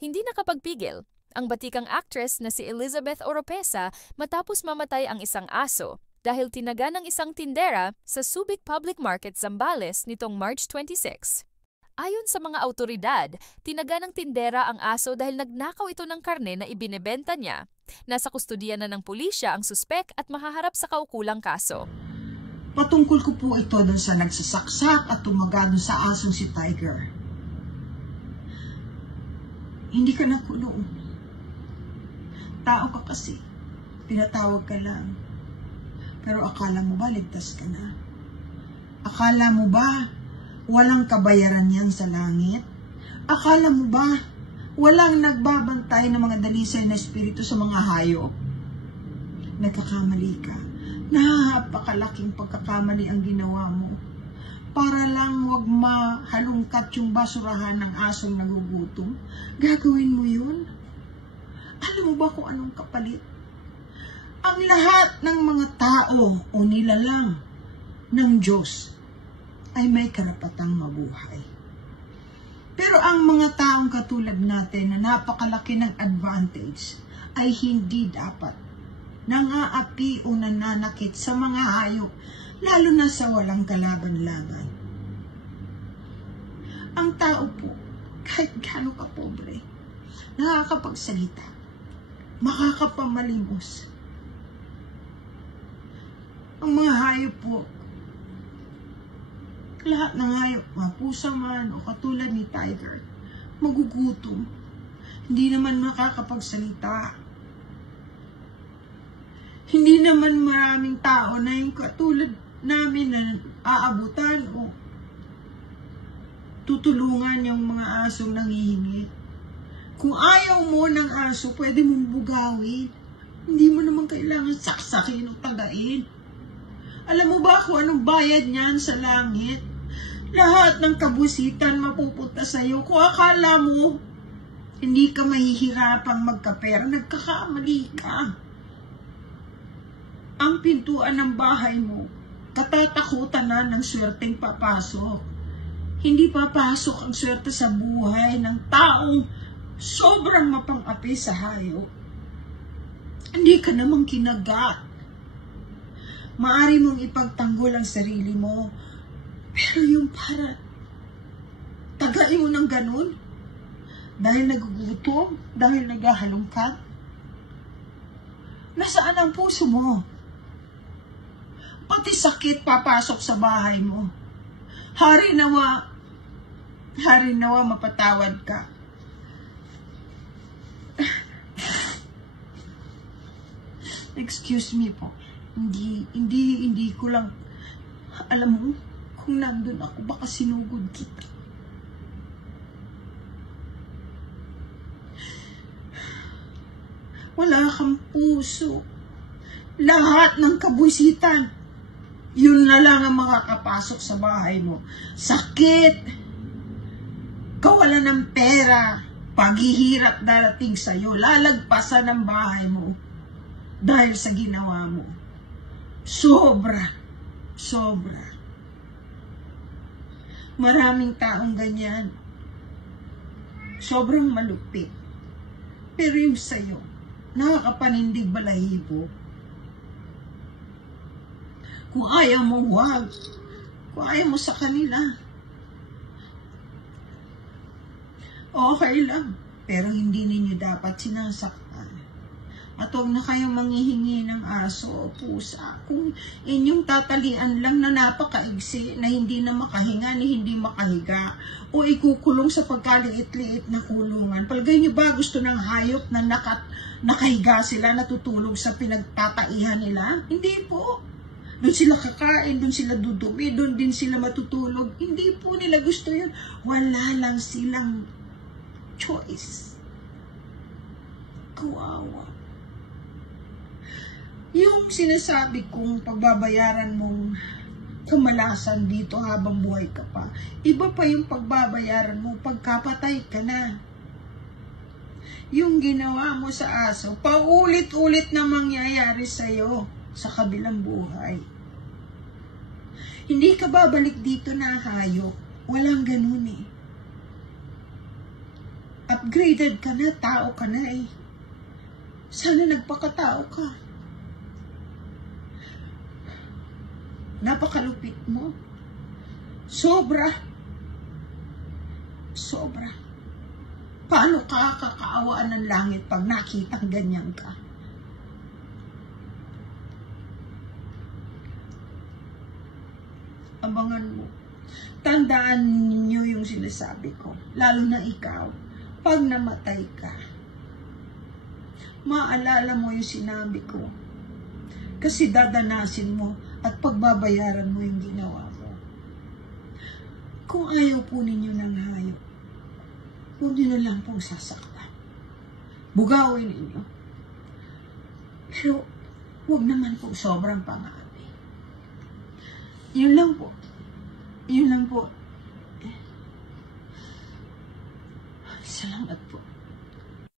Hindi nakapagpigil ang batikang actress na si Elizabeth Oropesa matapos mamatay ang isang aso dahil tinaga ng isang tindera sa Subic Public Market, Zambales nitong March 26. Ayon sa mga autoridad, tinaga ng tindera ang aso dahil nagnakaw ito ng karne na ibinebenta niya. Nasa kustodiya na ng pulisya ang suspek at mahaharap sa kaukulang kaso. Patungkol ko po ito dun sa nagsasaksak at tumaga dun sa asong si Tiger. Hindi ka nakulong. Tao ka kasi. Pinatawag ka lang. Pero akala mo ba ligtas ka na? Akala mo ba walang kabayaran yan sa langit? Akala mo ba walang nagbabantay ng mga dalisay na espiritu sa mga hayop? Nagkakamali ka. Napakalaking pagkakamali ang ginawa mo. Para lang wag mahalungkat yung basurahan ng asong nagugutom. Gagawin mo yun? Alam mo ba kung anong kapalit? Ang lahat ng mga tao o nilalang ng Diyos ay may karapatang mabuhay. Pero ang mga taong katulad natin na napakalaki ng advantage ay hindi dapat nangaapi o nananakit sa mga hayop, lalo na sa walang kalaban-laban. Ang tao po, kahit gaano ka pobre, nakakapagsalita, makakapamalimos. Ang mga hayop po, lahat ng hayop, mapusa man o katulad ni Tiger, magugutom. Hindi naman makakapagsalita. Hindi naman maraming tao na yung katulad namin na aabutan o tutulungan yung mga asong nangihingi. Kung ayaw mo ng aso, pwede mong bugawin. Hindi mo naman kailangan saksakin o tagain. Alam mo ba kung anong bayad niyan sa langit? Lahat ng kabusitan mapupunta sa'yo. Kung akala mo, hindi ka mahihirapang magkapera, nagkakamali ka. Ang pintuan ng bahay mo, katatakutan na ng swerteng papasok. Hindi papasok ang swerte sa buhay ng taong sobrang mapang-api sa hayop. Hindi ka namang kinagat. Maari mong ipagtanggol ang sarili mo, pero yung para tagain mo ng ganun, dahil nagugutom, dahil naghahalongkat, nasaan ang puso mo? Pati sakit papasok sa bahay mo. Hari nawa mapatawad ka. Excuse me po. Hindi ko lang, alam mo, kung nandun ako, baka sinugod kita. Wala kang puso. Lahat ng kabusitan, yun na lang ang makakapasok sa bahay mo. Sakit, kawalan ng pera, paghihirap darating sa'yo, lalagpasan ng bahay mo dahil sa ginawa mo. Sobra. Maraming taong ganyan. Sobrang malupit. Pero yung sa'yo, nakakapanindig balahibo. Kung ayaw mo, huwag. Kung ayaw mo sa kanila, okay lang. Pero hindi ninyo dapat sinasaktan. At huwag na kayong manghihingi ng aso o pusa. Kung inyong tatalian lang na napakaigsi, na hindi na makahinga, ni hindi makahiga, o ikukulong sa pagkaliit-liit na kulungan. Palagay nyo ba gusto ng hayop na nakahiga sila, natutulog sa pinagtataihan nila? Hindi po. Doon sila kakain, doon sila dudumi, doon din sila matutulog. Hindi po nila gusto yun. Wala lang silang choice. Kawawa. Yung sinasabi kong pagbabayaran mong kamalasan dito habang buhay ka pa, iba pa yung pagbabayaran mo pagkapatay ka na. Yung ginawa mo sa aso, paulit-ulit na mangyayari sa'yo sa kabilang buhay. Hindi ka babalik dito na hayop. Walang ganun eh. Upgraded ka na, tao ka na eh. Sana nagpakatao ka. Napakalupit mo. Sobra. Sobra. Paano ka kakaawaan ng langit pag nakitang ganyan ka? Abangan mo. Tandaan niyo yung sinasabi ko. Lalo na ikaw. Pag namatay ka, maalala mo yung sinabi ko. Kasi dadanasin mo at pagbabayaran mo yung ginawa mo. Kung ayaw po ninyo ng hayop, huwag nyo na lang pong sasaktan. Bugawin ninyo. Pero huwag naman po sobrang pangabi. Yun lang po. Yun lang po. Salamat po.